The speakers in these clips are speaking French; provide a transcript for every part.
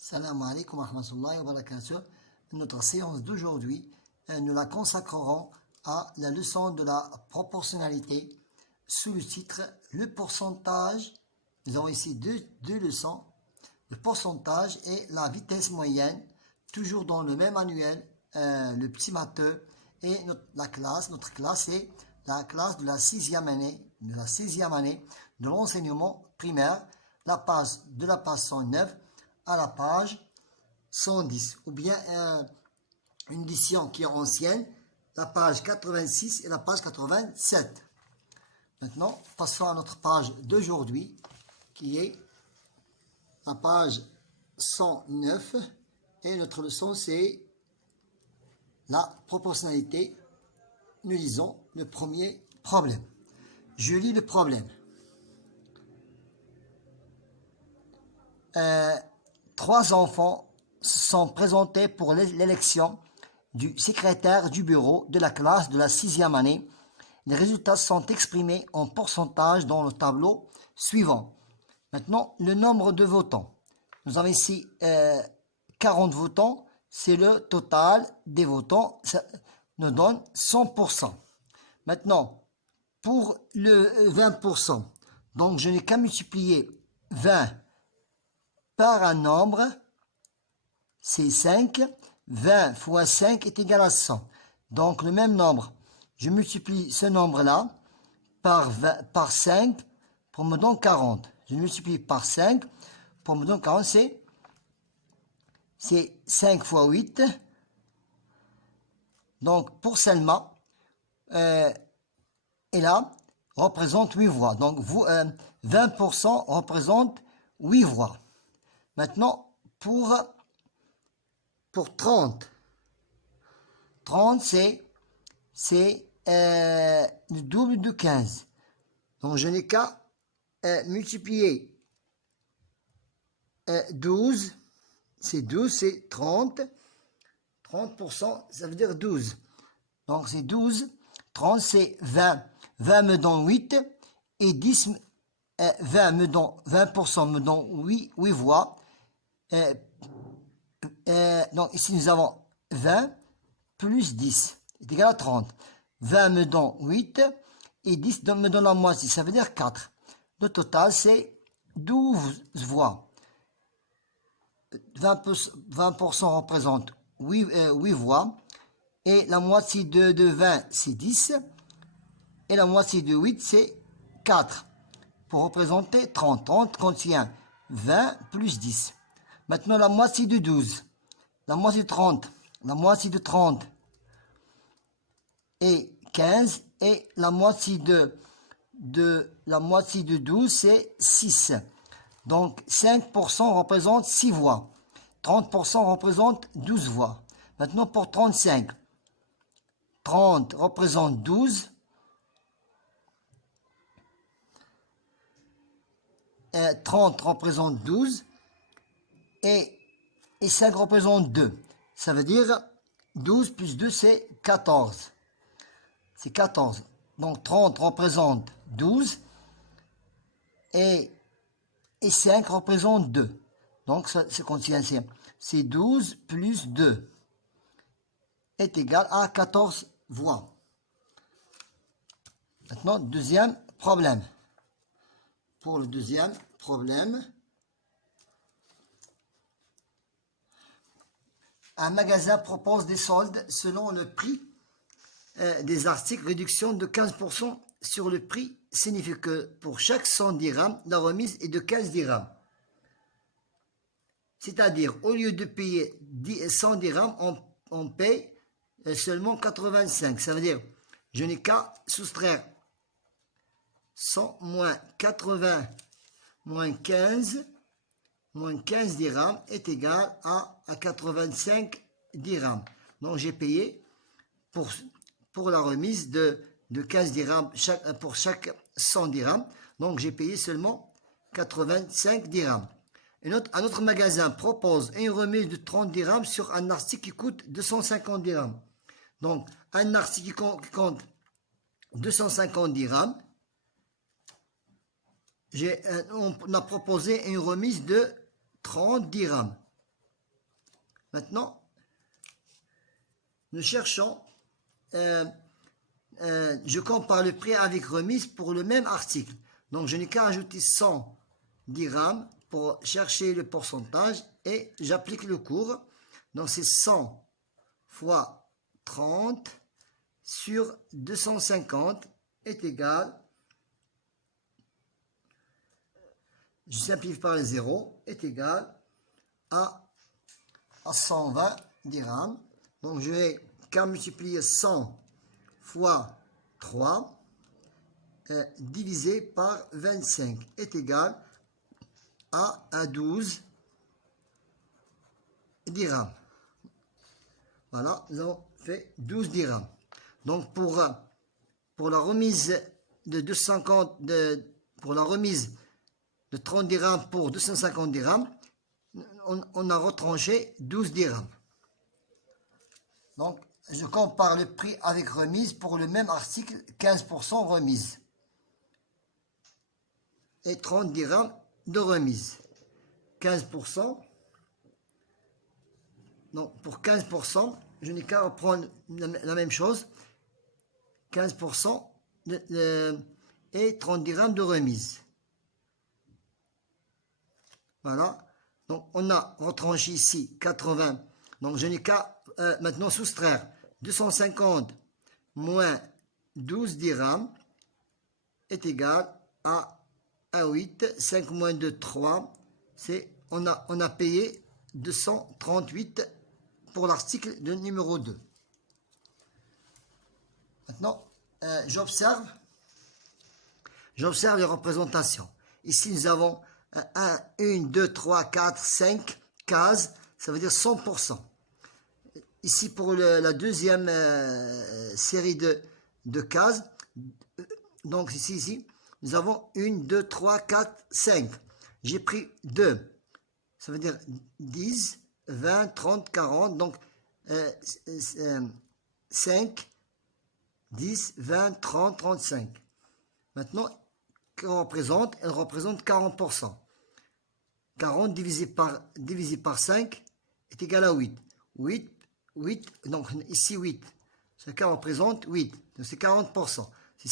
Salam alaikum wa rahmatullahi wa barakatuh. Notre séance d'aujourd'hui, nous la consacrerons à la leçon de la proportionnalité sous le titre le pourcentage. Nous avons ici deux leçons, le pourcentage et la vitesse moyenne, toujours dans le même manuel, le petit matheux. Et notre classe est la classe de la sixième année, de l'enseignement primaire, de la page 109 à la page 110, ou bien une édition qui est ancienne, la page 86 et la page 87. Maintenant, passons à notre page d'aujourd'hui, qui est la page 109, et notre leçon c'est la proportionnalité. Nous lisons le premier problème. Je lis le problème. Trois enfants se sont présentés pour l'élection du secrétaire du bureau de la classe de la sixième année. Les résultats sont exprimés en pourcentage dans le tableau suivant. Maintenant, le nombre de votants. Nous avons ici 40 votants. C'est le total des votants. Ça nous donne 100%. Maintenant, pour le 20%, donc je n'ai qu'à multiplier 20 par un nombre, c'est 5. 20 fois 5 est égal à 100. Donc le même nombre, je multiplie ce nombre-là par 5 pour me donner 40. Je multiplie par 5 pour me donner 40, c'est 5 fois 8. Donc pour Selma, et là, représente 8 voix. Donc 20% représente 8 voix. Maintenant, pour 30. 30, c'est le double de 15. Donc, je n'ai qu'à multiplier 12. C'est 12, c'est 30. 30%, ça veut dire 12. Donc, c'est 12. 30, c'est 20. 20 me donne 8. Et 10, 20% me donne 8 voix. Donc ici nous avons 20 plus 10 est égal à 30. 20 me donne 8 et 10 me donne la moitié, ça veut dire 4. Le total c'est 12 voix. 20% représente 8 voix et la moitié de 20 c'est 10 et la moitié de 8 c'est 4 pour représenter 30. 30 contient 20 plus 10. Maintenant, la moitié de 12, la moitié de 30, la moitié de 30 et 15, et la moitié de 12, c'est 6. Donc, 5% représente 6 voix. 30% représente 12 voix. Maintenant, pour 35, 30 représente 12. 30 représente 12. Et 5 représente 2. Ça veut dire 12 plus 2, c'est 14. C'est 14. Donc 30 représente 12. Et 5 représente 2. Donc ça contient c'est 12 plus 2 est égal à 14 voix. Maintenant, deuxième problème. Pour le deuxième problème, un magasin propose des soldes selon le prix des articles, réduction de 15% sur le prix, signifie que pour chaque 100 dirhams, la remise est de 15 dirhams. C'est-à-dire, au lieu de payer 100 dirhams, on paye seulement 85. Ça veut dire, je n'ai qu'à soustraire 100 moins 80 moins 15 dirhams est égal à 85 dirhams. Donc j'ai payé pour la remise de 15 dirhams pour chaque 100 dirhams. Donc j'ai payé seulement 85 dirhams. Un autre magasin propose une remise de 30 dirhams sur un article qui coûte 250 dirhams. Donc un article qui compte 250 dirhams, on a proposé une remise de 30 dirhams. Maintenant, nous cherchons, je compare le prix avec remise pour le même article. Donc, je n'ai qu'à ajouter 100 dirhams pour chercher le pourcentage et j'applique le cours. Donc, c'est 100 fois 30 sur 250 est égal, je simplifie par les zéros, est égal à 120 dirhams. Donc, je vais qu'à multiplier 100 fois 3 divisé par 25 est égal à 12 dirhams. Voilà, nous avons fait 12 dirhams. Donc, pour la remise de 250, pour la remise de 30 dirhams pour 250 dirhams, on a retranché 12 dirhams. Donc, je compare le prix avec remise pour le même article, 15% remise. Et 30 dirhams de remise. 15%. Donc, pour 15%, je n'ai qu'à reprendre la même chose. 15% et 30 dirhams de remise. Voilà. Donc, on a retranché ici 80. Donc, je n'ai qu'à maintenant soustraire 250 moins 12 dirhams est égal à 1,8. 5 moins 2, 3. On a payé 238 pour l'article de numéro 2. Maintenant, j'observe les représentations. Ici, nous avons 1, 2, 3, 4, 5 cases, ça veut dire 100%. Ici, pour la deuxième série de cases, donc ici, nous avons 1, 2, 3, 4, 5. J'ai pris 2, ça veut dire 10, 20, 30, 40, donc 5, 10, 20, 30, 35. Maintenant, elle représente 40%. 40 divisé par 5 est égal à 8. 8, donc ici 8. Ce cas représente 8. Donc c'est 40%. C'est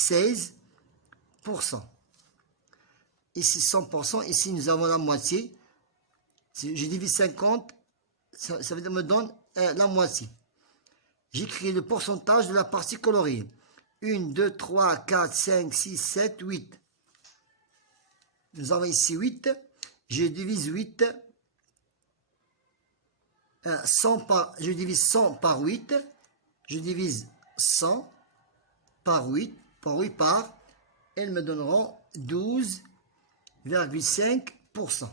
16%. Ici 100%. Ici nous avons la moitié. Si je divise 50, ça veut dire me donne la moitié. J'écris le pourcentage de la partie coloriée. 1, 2, 3, 4, 5, 6, 7, 8. Nous avons ici 8. Je divise 8. Je divise 100 par 8. Je divise 100 par 8. Par 8 parts. Elles me donneront 12,5%.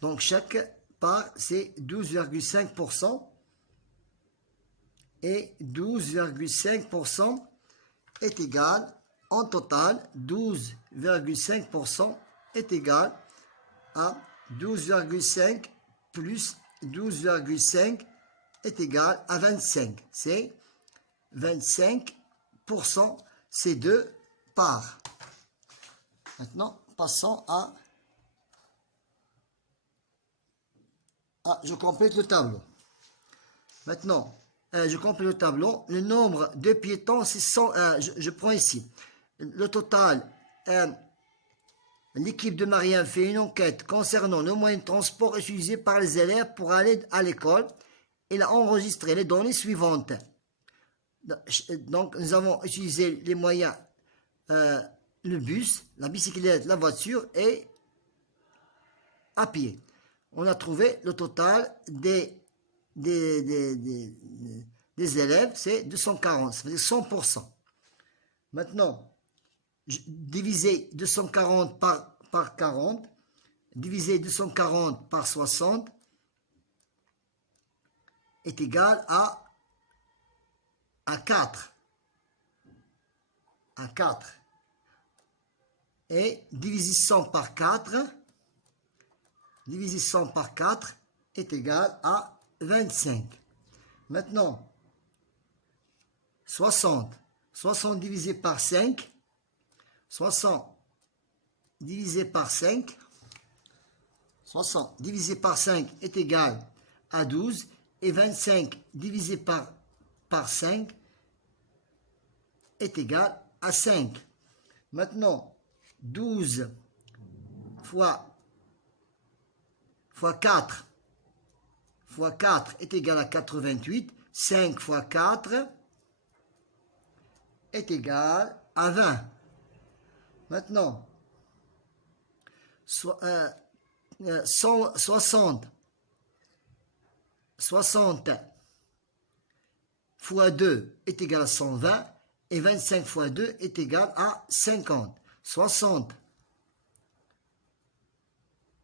Donc chaque part, c'est 12,5%. Et 12,5% est égal, en total, 12,5% est égal à 12,5 plus 12,5 est égal à 25. C'est 25%, ces deux parts. Maintenant, passons à... je complète le tableau. Maintenant, je complète le tableau. Le nombre de piétons, c'est 100. Je prends ici. Le total, l'équipe de Marianne fait une enquête concernant le moyen de transport utilisé par les élèves pour aller à l'école. Elle a enregistré les données suivantes. Donc, nous avons utilisé les moyens, le bus, la bicyclette, la voiture et à pied. On a trouvé le total des élèves, c'est 240, ça veut dire 100%. Maintenant, diviser 240 par 40, diviser 240 par 60 est égal à 4. À 4. Et diviser 100 par 4, diviser 100 par 4 est égal à 25. Maintenant, 60. 60 divisé par 5. 60 divisé par 5. 60 divisé par 5 est égal à 12 et 25 divisé par 5 est égal à 5. Maintenant, 12 fois 4 est égal à 88. 5 fois 4 est égal à 20. Maintenant, 60 fois 2 est égal à 120 et 25 fois 2 est égal à 50. 60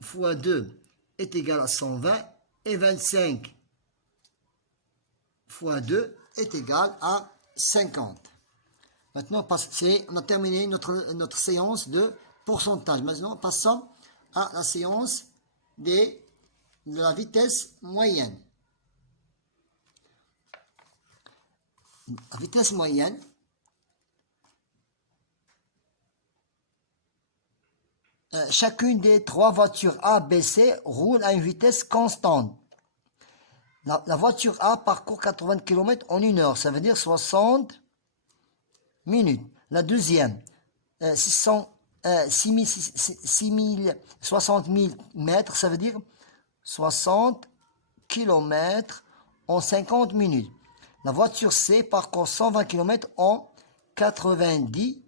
fois 2 est égal à 120 et 25 fois 2 est égal à 50. Maintenant, on a terminé notre séance de pourcentage. Maintenant, passons à la séance de la vitesse moyenne. La vitesse moyenne, chacune des 3 voitures A, B, C roule à une vitesse constante. La voiture A parcourt 80 km en 1 heure, ça veut dire 60 minutes. La deuxième, 60 000 mètres, ça veut dire 60 km en 50 minutes. La voiture C parcourt 120 km en 90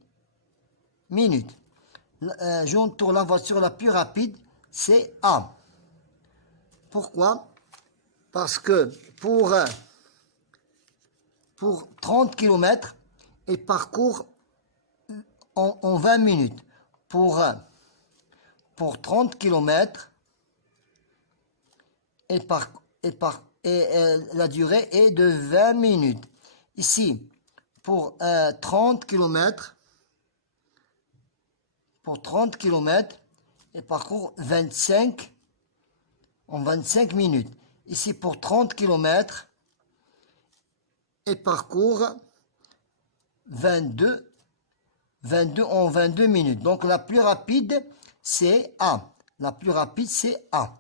minutes. J'entoure la voiture la plus rapide, c'est A. Pourquoi? Parce que pour 30 km, il parcourt en 20 minutes. Pour 30 km, la durée est de 20 minutes. Ici, pour 30 km, il parcourt 25 minutes. Ici, pour 30 km, il parcourt 22 en 22 minutes. Donc, la plus rapide, c'est A. La plus rapide, c'est A.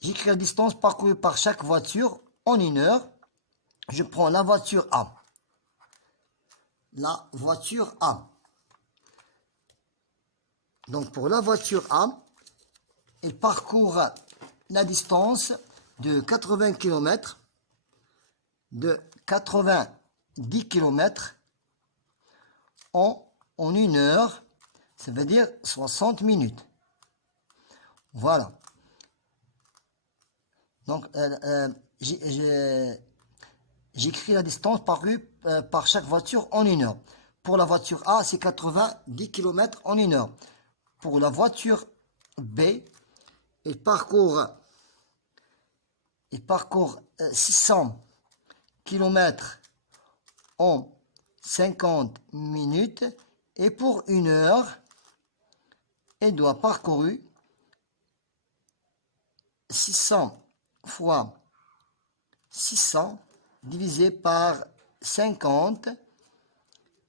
J'écris la distance parcourue par chaque voiture en 1 heure. Je prends la voiture A. La voiture A. Donc, pour la voiture A, il parcourt la distance de 80 km, de 90 km en 1 heure, ça veut dire 60 minutes. Voilà. Donc, j'écris la distance parcourue par chaque voiture en 1 heure. Pour la voiture A, c'est 90 km en 1 heure. Pour la voiture B, il parcourt 600 km en 50 minutes. Et pour 1 heure, il doit parcourir 600 fois 600 divisé par 50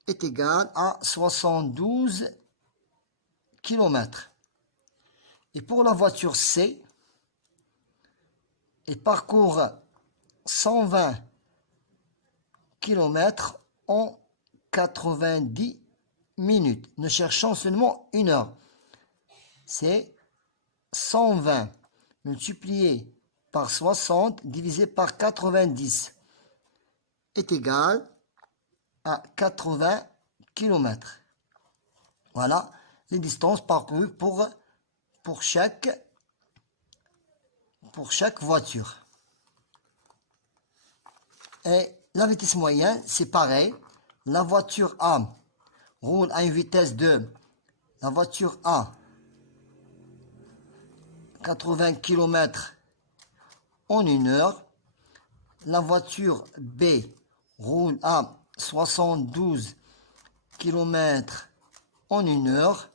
est égal à 72 km. Et pour la voiture C, il parcourt 120 km en 90 minutes. Nous cherchons seulement 1 heure. C'est 120 multiplié par 60 divisé par 90 est égal à 80 km. Voilà les distances parcourues pour chaque voiture. Et la vitesse moyenne, c'est pareil. La voiture A roule à une vitesse de, la voiture A, 80 km en 1 heure. La voiture B roule à 72 km en 1 heure.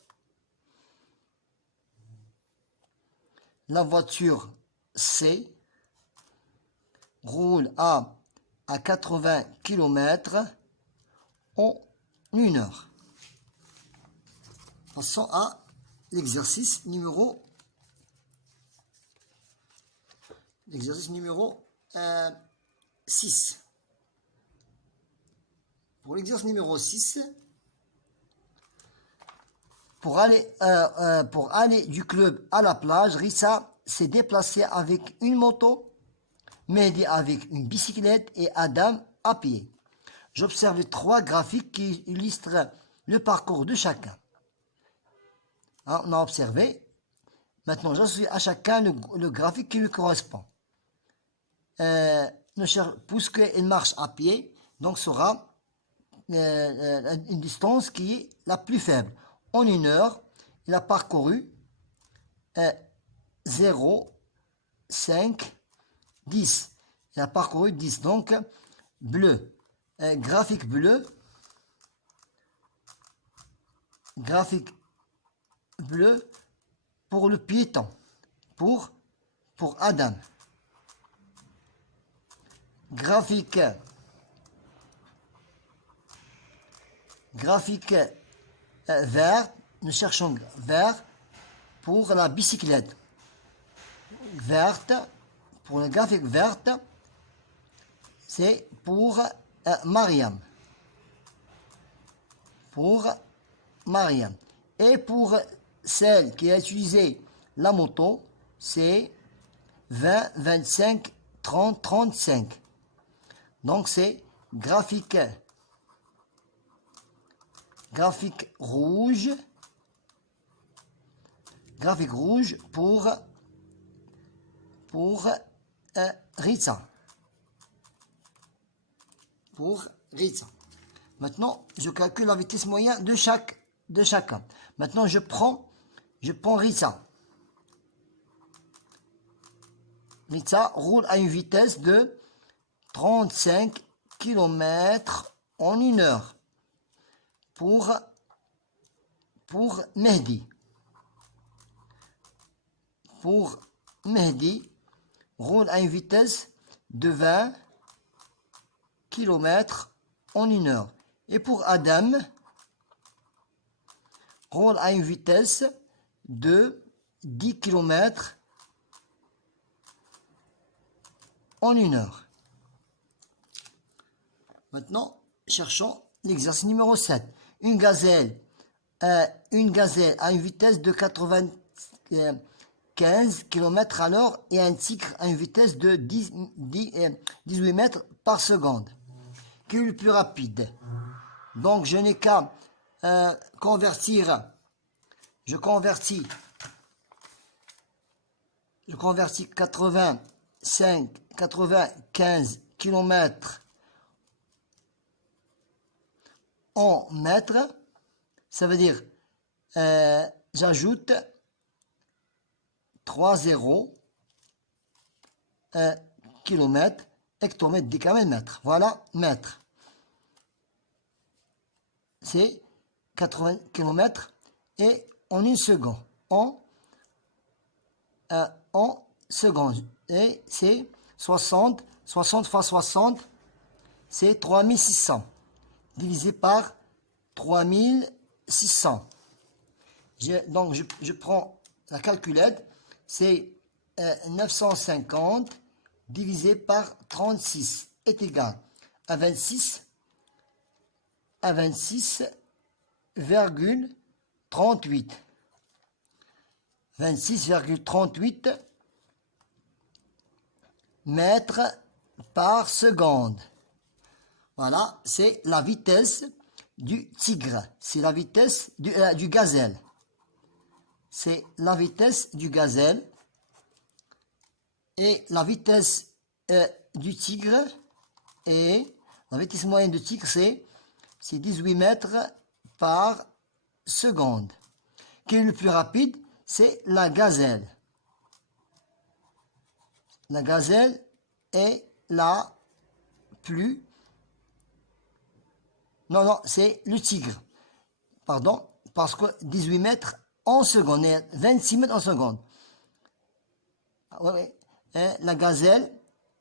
La voiture C roule à 80 km en 1 heure. Passons à l'exercice numéro L'exercice numéro 6. Pour l'exercice numéro 6, pour aller du club à la plage, Rissa s'est déplacé avec une moto, Mehdi avec une bicyclette et Adam à pied. J'observe 3 graphiques qui illustrent le parcours de chacun. Hein, on a observé. Maintenant, j'associe à chacun le graphique qui lui correspond. Puisqu'il marche à pied, donc sera une distance qui est la plus faible. En 1 heure, il a parcouru 0, 5, 10. Il a parcouru 10. Donc, bleu. Graphique bleu. Graphique bleu pour le piéton. Pour Adam. Graphique vert, nous cherchons vert pour la bicyclette. Verte, pour le graphique verte, c'est pour Mariam. Pour Mariam. Et pour celle qui a utilisé la moto, c'est 20, 25, 30, 35. Donc c'est graphique rouge. Graphique rouge pour Ritza. Pour Ritza. Maintenant, je calcule la vitesse moyenne de chacun. Maintenant, je prends Ritza. Ritza roule à une vitesse de 35 km en 1 heure. Pour Mehdi. Pour Mehdi, roule à une vitesse de 20 km en 1 heure. Et pour Adam, roule à une vitesse de 10 km en 1 heure. Maintenant, cherchons l'exercice numéro 7. Une gazelle a une vitesse de 95 km à l'heure et un tigre à une vitesse de 18 mètres par seconde. Qui est le plus rapide? Donc, je n'ai qu'à convertir. Je convertis 95 km en mètres. Ça veut dire, j'ajoute 3 zéros, kilomètre, hectomètre, décamètre, mètre. Voilà, mètre. C'est 80 km et en 1 seconde. En seconde. Et c'est 60 fois 60, c'est 3600. Divisé par 3600. Donc, je prends la calculette. C'est 950 divisé par 36 est égal à 26,38. 26,38 mètres par seconde. Voilà, c'est la vitesse du tigre. C'est la vitesse du gazelle. C'est la vitesse du gazelle. Et la vitesse du tigre et la vitesse moyenne du tigre, c'est 18 mètres par seconde. Qui est le plus rapide? C'est la gazelle. La gazelle est la plus... Non, c'est le tigre. Pardon, parce que 18 mètres en seconde, 26 mètres en seconde. Ouais. La gazelle,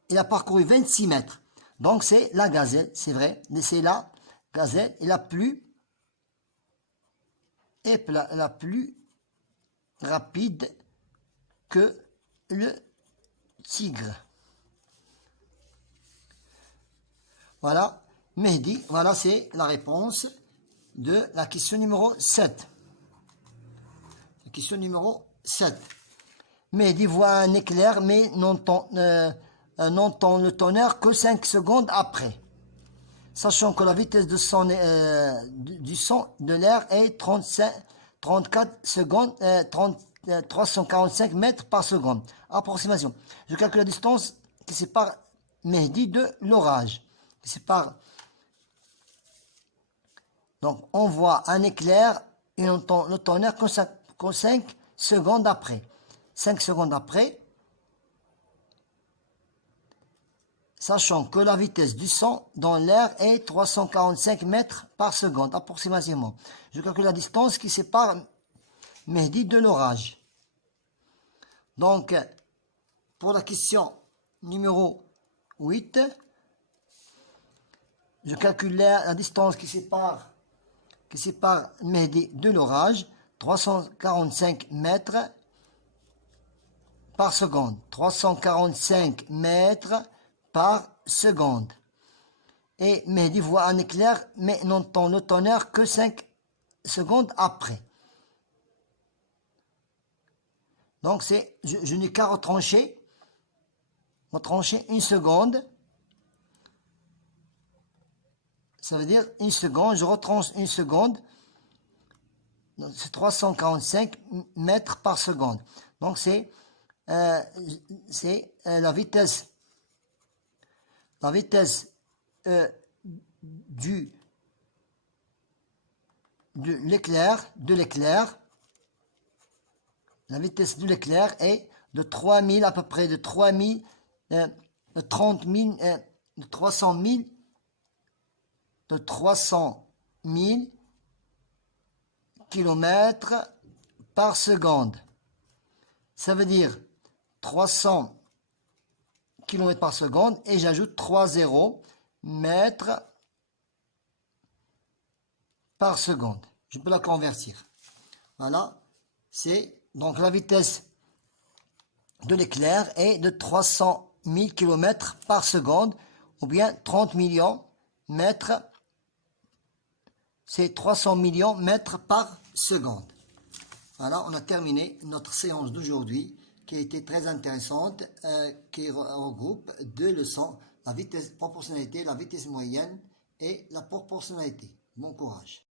il a parcouru 26 mètres. Donc, c'est la gazelle, c'est vrai. C'est la gazelle est la plus rapide que le tigre. Voilà, Mehdi, voilà, c'est la réponse de la question numéro 7. La question numéro 7. Mehdi voit un éclair, mais n'entend le tonnerre que 5 secondes après. Sachant que la vitesse de son, du son de l'air est 34 secondes, 345 mètres par seconde. Approximation. Je calcule la distance qui sépare Mehdi de l'orage. Donc, on voit un éclair et on entend le tonnerre que 5 secondes après. 5 secondes après, sachant que la vitesse du son dans l'air est 345 mètres par seconde, approximativement. Je calcule la distance qui sépare Mehdi de l'orage. Donc, pour la question numéro 8, je calcule la distance qui sépare Mehdi de l'orage, 345 mètres par seconde. 345 mètres par seconde. Et Mehdi voit un éclair, mais n'entend le tonnerre que 5 secondes après. Donc, je n'ai qu'à retrancher. Une seconde. Ça veut dire une seconde, je retranche une seconde. C'est 345 mètres par seconde. Donc, c'est la vitesse. La vitesse de l'éclair. La vitesse de l'éclair est de 3000, à peu près de 3000, 300 000 km par seconde. Ça veut dire 300 km par seconde et j'ajoute 3 zéros mètres par seconde. Je peux la convertir. Voilà, donc la vitesse de l'éclair est de 300 000 km par seconde ou bien 30 millions mètres. C'est 300 millions mètres par seconde. Voilà, on a terminé notre séance d'aujourd'hui qui a été très intéressante, qui regroupe 2 leçons, la vitesse proportionnalité, la vitesse moyenne et la proportionnalité. Bon courage.